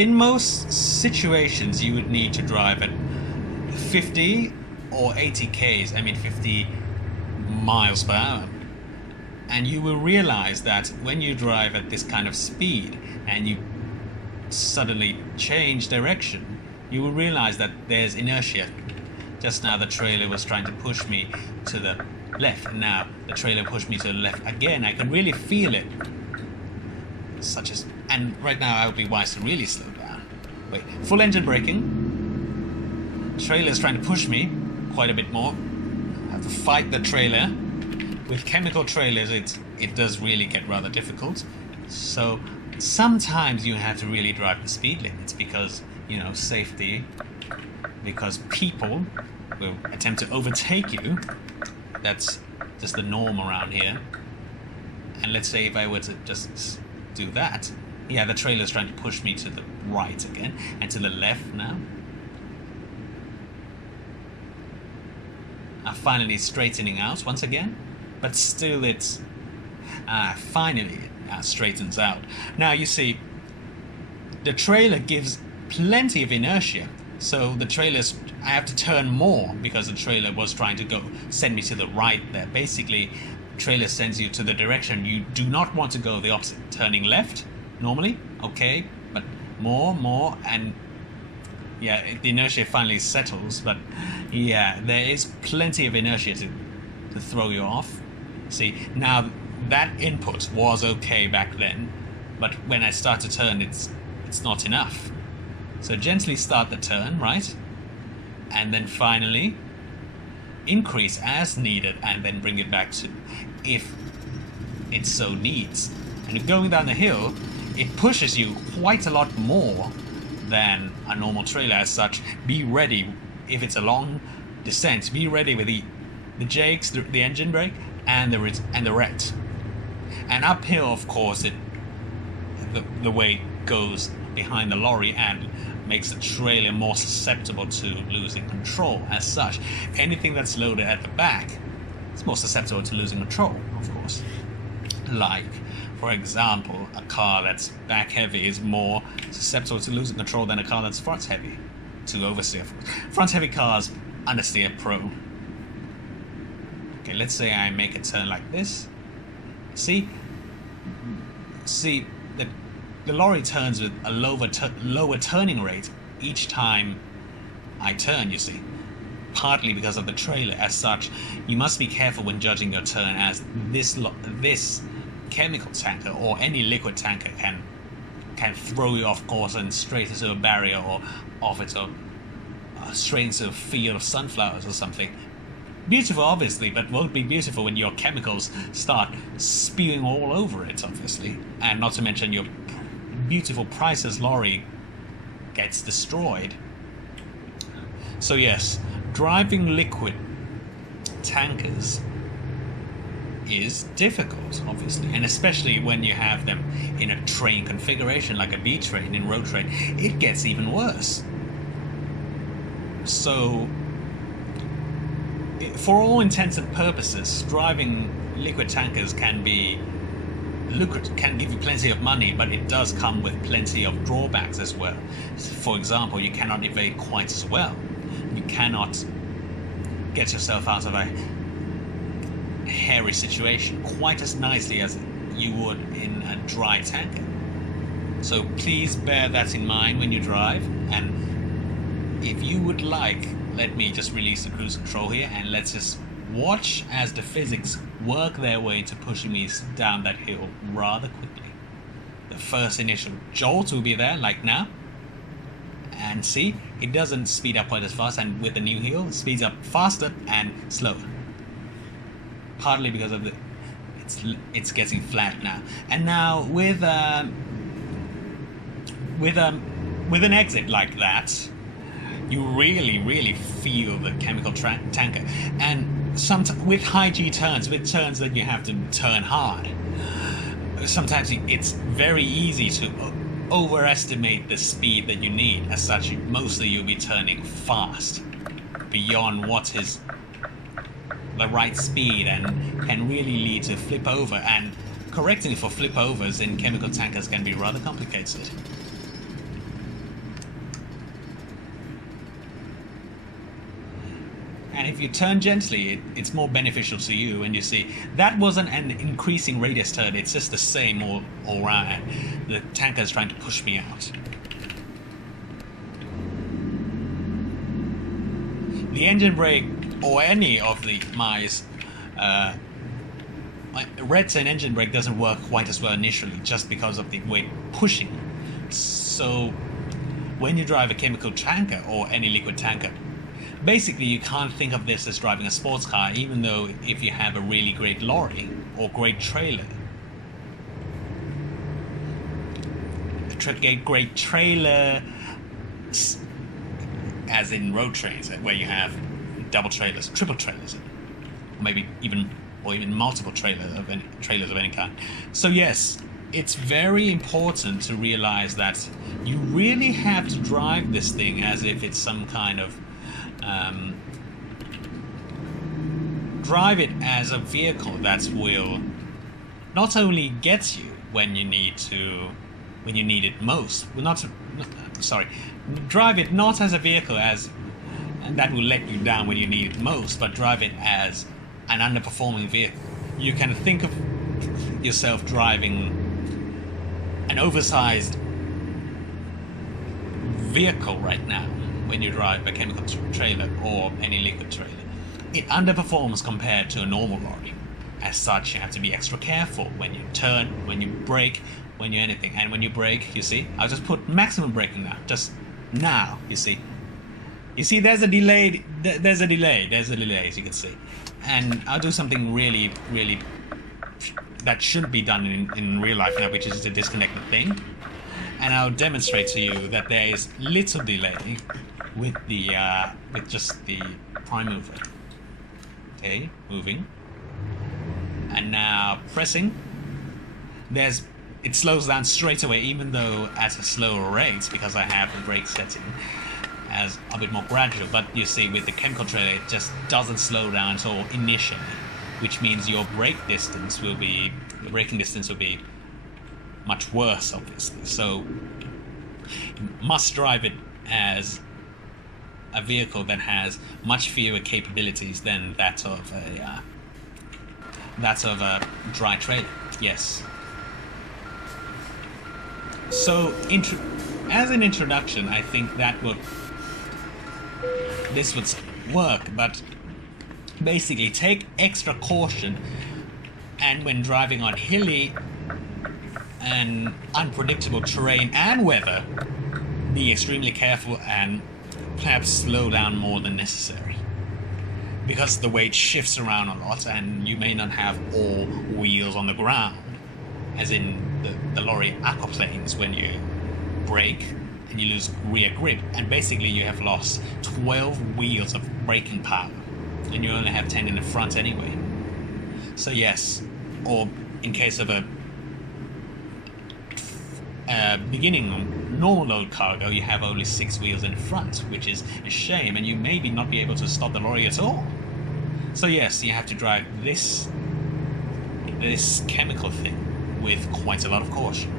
In most situations, you would need to drive at 50 or 80 k's, I mean 50 miles per hour. And you will realize that when you drive at this kind of speed and you suddenly change direction, you will realize that there's inertia. Just now the trailer was trying to push me to the left, and now the trailer pushed me to the left again. I can really feel it. And right now I would be wise to really slow down. Wait, full engine braking. Trailer is trying to push me quite a bit more. I have to fight the trailer. With chemical trailers, it does really get rather difficult. So sometimes you have to really drive the speed limits because, you know, safety, because people will attempt to overtake you. That's just the norm around here. And let's say if I were to just do that, yeah, the trailer's trying to push me to the right again and to the left now. I'm finally straightening out once again, but still it's finally it straightens out. Now you see, the trailer gives plenty of inertia, so the trailer's, I have to turn more because the trailer was trying to send me to the right there. Basically, trailer sends you to the direction you do not want to go, the opposite. Turning left normally, okay, but more, and yeah, the inertia finally settles. But yeah, there is plenty of inertia to throw you off. See, now that input was okay back then, but when I start to turn, it's not enough. So gently start the turn, right? And then finally increase as needed, and then bring it back to if it so needs. And going down the hill, it pushes you quite a lot more than a normal trailer. As such, be ready if it's a long descent. Be ready with the jakes, the engine brake, and the rect. And uphill, of course, the weight goes behind the lorry and makes the trailer more susceptible to losing control. As such, anything that's loaded at the back is more susceptible to losing control, of course. Like, for example, a car that's back heavy is more susceptible to losing control than a car that's front heavy to oversteer. Front heavy cars understeer pro. Okay, let's say I make a turn like this. See, the lorry turns with a lower turning rate each time I turn, you see. Partly because of the trailer. As such, you must be careful when judging your turn, as this chemical tanker or any liquid tanker can throw you off course and straight into a barrier, or off into straight into a field of sunflowers or something. Beautiful, obviously, but won't be beautiful when your chemicals start spewing all over it, obviously. And not to mention your beautiful priceless lorry gets destroyed. So yes, driving liquid tankers is difficult, obviously, and especially when you have them in a train configuration like a B train, in road train, it gets even worse. So for all intents and purposes, driving liquid tankers can be lucrative, can give you plenty of money, but it does come with plenty of drawbacks as well. For example, you cannot evade quite as well. You cannot get yourself out of a hairy situation quite as nicely as you would in a dry tanker. So please bear that in mind when you drive, and if you would like, let me just release the cruise control here and let's just watch as the physics work their way to pushing me down that hill rather quickly. The first initial jolt will be there, like now. And see, it doesn't speed up quite as fast, and with the new hill, it speeds up faster and slower. Partly because of it's getting flat now. And now with an exit like that, you really feel the chemical tanker. And sometimes with high G turns, with turns that you have to turn hard, sometimes it's very easy to overestimate the speed that you need. As such, mostly you'll be turning fast beyond what is the right speed, and can really lead to flip over, and correcting for flip overs in chemical tankers can be rather complicated. if you turn gently, it's more beneficial to you. And you see, that wasn't an increasing radius turn, it's just the same all around. The tanker is trying to push me out. The engine brake, or any of my red turn engine brake doesn't work quite as well initially, just because of the weight pushing. So when you drive a chemical tanker or any liquid tanker, basically you can't think of this as driving a sports car, even though if you have a really great lorry or great trailer. Great trailer, as in road trains, where you have double trailers, triple trailers, maybe even multiple trailers of any kind. So yes, it's very important to realize that you really have to drive this thing as if it's some kind of drive it as a vehicle that will not only get you when you need it most. Drive it not as a vehicle that will let you down when you need it most, but drive it as an underperforming vehicle. You can think of yourself driving an oversized vehicle right now when you drive a chemical trailer or any liquid trailer. It underperforms compared to a normal lorry. As such, you have to be extra careful when you turn, when you brake, when you anything. And when you brake, you see, I'll just put maximum braking now, just now, you see, there's a delay, as you can see. And I'll do something really that shouldn't be done in real life now, which is to disconnect the thing. And I'll demonstrate to you that there is little delay with just the prime mover. Okay, moving. And now pressing. It slows down straight away, even though at a slower rate, because I have the brake setting as a bit more gradual. But you see, with the chemical trailer, it just doesn't slow down at all initially, which means your braking distance will be much worse, obviously. So you must drive it as a vehicle that has much fewer capabilities than that of a dry trailer. Yes. So as an introduction, I think this would work, but basically take extra caution, and when driving on hilly and unpredictable terrain and weather, be extremely careful and perhaps slow down more than necessary, because the weight shifts around a lot and you may not have all wheels on the ground, as in the lorry aquaplanes when you brake and you lose rear grip, and basically you have lost 12 wheels of braking power and you only have 10 in the front anyway. So yes, or in case of a beginning normal load cargo, you have only 6 wheels in front, which is a shame, and you maybe not be able to stop the lorry at all. So yes, you have to drive this chemical thing with quite a lot of caution.